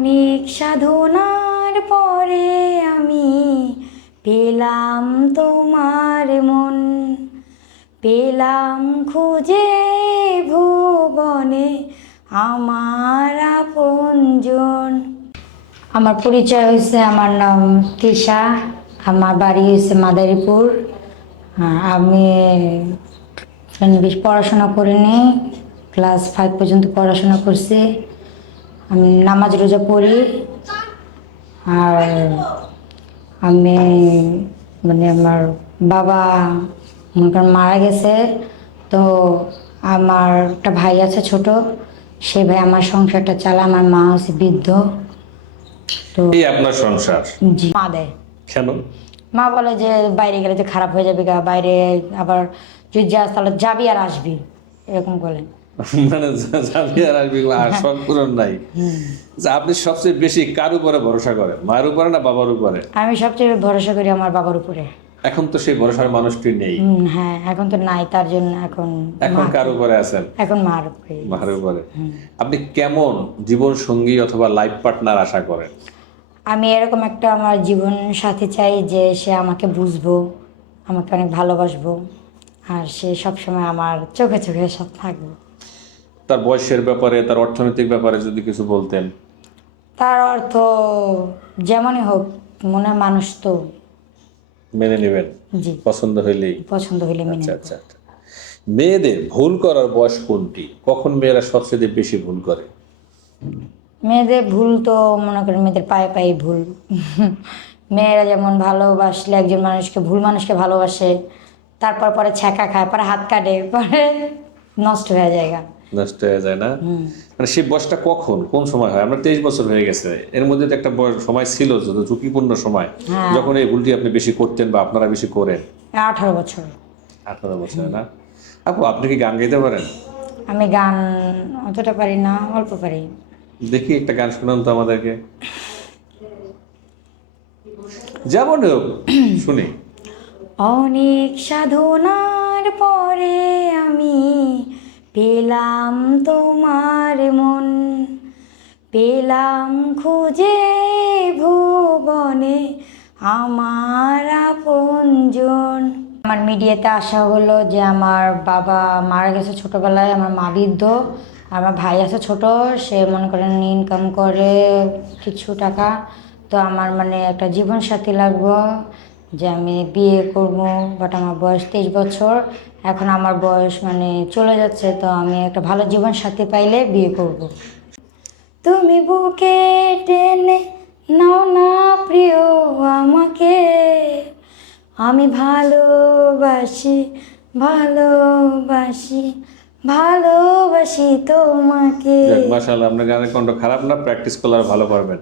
অনেক সাধনার পরে আমি পেলাম তোমার মন, পেলাম খুঁজে ভুবনে আমার আপনজন। আমার পরিচয় হয়েছে আমার নাম তৃষা আমার বাড়ি হয়েছে মাদারীপুর। আমি বেশ পড়াশোনা করিনি ক্লাস ফাইভ পর্যন্ত পড়াশোনা করছি। আমি নামাজ রোজা পড়ি। আর আমি মানে আমার বাবা মনে করেন মারা গেছে তো আমার একটা ভাই আছে ছোট সে ভাই আমার সংসারটা চালা আমার মা হচ্ছে বৃদ্ধ। তো এই আপনার সংসার? জি। মা দেয়। কেন? মা বলে যে বাইরে গেলে তো খারাপ হয়ে যাবে গা বাইরে আবার যদি যাস তাহলে যাবি আর আসবি এরকম বলেন মানে যা- যাবি আর শখ পূরণ নাই। যে আপনি সবচেয়ে বেশি কার উপরে ভরসা করেন? মায়ের উপরে না বাবার উপরে? আমি সবচেয়ে ভরসা করি আমার বাবার উপরে। এখন তো সেই ভরসার মানুষটি নেই। হুম, হ্যাঁ এখন তো নাই তার জন্য এখন এখন কার উপরে আছেন? এখন মার উপরে। মায়ের উপরে। আপনি কেমন জীবন সঙ্গী অথবা লাইফ পার্টনার আশা করেন? আমি এরকম একটা আমার জীবন সাথী চাই যে সে আমাকে বুঝব আমাকে অনেক ভালোবাসবো আর সে সবসময় আমার চোখে চোখে সব থাকবে। তার বয়সের ব্যাপারে তার অর্থনৈতিক ব্যাপারে যদি কিছু বলতেন। তার অর্থ যেমনই হোক মনে মানুষ তো। মেনে নেবেন? জি। পছন্দ হইলেই। পছন্দ হইলে মেনে আচ্ছা আচ্ছা আচ্ছা। মেয়েদের ভুল করার বয়স কোনটি? কখন মেয়েরা সবচেয়ে বেশি ভুল করে? মেয়েদের ভুল তো মনে করেন মেয়েদের পায়ে পায়ে ভুল। মেয়েরা যেমন ভালোবাসলে একজন মানুষকে ভুল মানুষকে ভালোবাসে তারপর পরে ছ্যাঁকা খায় পরে হাত কাটে পরে নষ্ট হয়ে যায়। নষ্ট হয়ে যায় না। মানে সেই বয়সটা কখন? কোন সময় হয়? আমরা তেইশ বছর হয়ে গেছে। এর মধ্যে তো একটা বয়স- সময় ছিল ঝুঁকিপূর্ণ সময়। হ্যাঁ। যখন এই ভুলটি আপনি বেশি করতেন বা আপনারা বেশি করেন? আঠারো বছর। আঠারো বছর না? আপু আপনি কি গান গাইতে পারেন? আমি গান অতটা পারি না অল্প পারি। দেখি একটা গান শোনান তো আমাদেরকে। যেমন হোক শুনি। অনেক সাধনার পরে আমি পেলাম তোমার মন, পেলাম খুঁজে ভুবনে আমার আপনজন। আমার মিডিয়াতে আসা হলো যে আমার বাবা মারা গেছে ছোটোবেলায়, আমার মা বৃদ্ধ আমার ভাই আছে ছোট, সে মনে করেন ইনকাম করে কিছু টাকা, তো আমার মানে একটা জীবন সাথী লাগবো। যে আমি বিয়ে করব বাট আমার বয়স তেইশ বছর। এখন আমার বয়স মানে চলে যাচ্ছে, তো আমি একটা ভালো জীবন সাথী পাইলে বিয়ে করব। তুমি বুকে টেনে নাও না প্রিয় আমাকে। আমি ভালোবাসি ভালোবাসি ভালোবাসি তোমাকে। মাসাল আপনার গানের কণ্ঠ খারাপ না প্র্যাকটিস করলে ভালো পারবেন।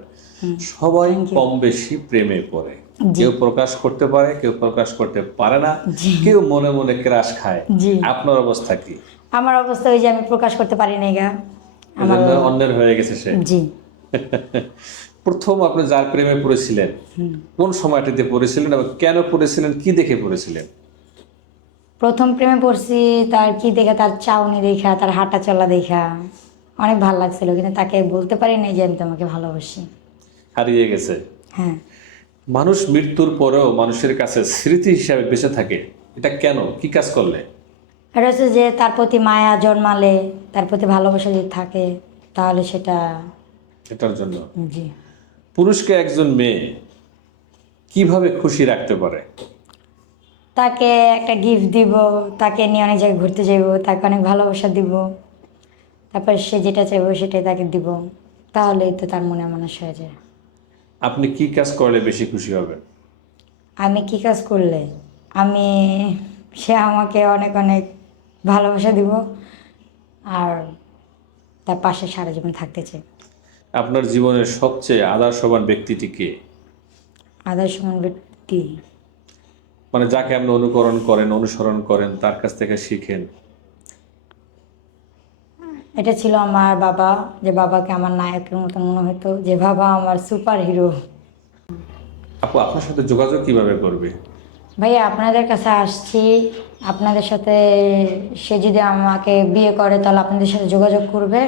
সবাই কম বেশি প্রেমে পড়ে। কেউ প্রকাশ করতে পারে কেউ প্রকাশ করতে পারে না। কেউ মনে মনে ক্রাশ খায়। আপনার অবস্থা কি? আমার অবস্থা ওই যে আমি প্রকাশ করতে পারি না গা। এজন্য অন্যের হয়ে গেছে সে। জি। প্রথম আপনি যার প্রেমে পড়েছিলেন কোন সময়টিতে পড়েছিলেন এবং কেন পড়েছিলেন কি দেখে পড়েছিলেন? প্রথম প্রেমে পড়ছি তার কি দেখে তার চাউনি দেখা তার হাঁটা চলা দেখা। অনেক ভালো লাগছিল কিন্তু তাকে বলতে পারি নাই যে আমি তোমাকে ভালোবাসি। হারিয়ে গেছে। হ্যাঁ। মানুষ মৃত্যুর পরেও মানুষের কাছে স্মৃতি হিসাবে বেঁচে থাকে। এটা কেন? কি কাজ করলে? এটা হচ্ছে যে তার প্রতি মায়া জন্মালে তার প্রতি ভালোবাসা যদি থাকে তাহলে সেটা এটার জন্য। জি। পুরুষকে একজন মেয়ে কীভাবে খুশি রাখতে পারে? তাকে একটা গিফট দিব তাকে নিয়ে অনেক জায়গায় ঘুরতে যাব তাকে অনেক ভালোবাসা দিব। তারপর সে যেটা চাইব সেটাই তাকে দিব। তাহলেই তো তার মনে মানুষ হয়ে যায়। আপনি কি কাজ করলে বেশি খুশি হবেন আমি কি কাজ করলে? আমি সে আমাকে অনেক অনেক ভালোবাসা দিব আর তার পাশে সারা জীবন থাকতে চাই। আপনার জীবনের সবচেয়ে আদর্শবান ব্যক্তিটি কে? আদর্শ সমান ব্যক্তি? মানে যাকে আপনি অনুকরণ করেন অনুসরণ করেন তার কাছ থেকে শিখেন। এটা ছিল আমার বাবা যে বাবাকে আমার নায়কের মতো মনে হতো যে বাবা আমার সুপার হিরো আপু আপনার সাথে যোগাযোগ কীভাবে করবে? ভাইয়া আপনাদের কাছে আসছি আপনাদের সাথে সে যদি আমাকে বিয়ে করে তাহলে আপনাদের সাথে যোগাযোগ করবে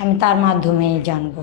আমি তার মাধ্যমেই জানব।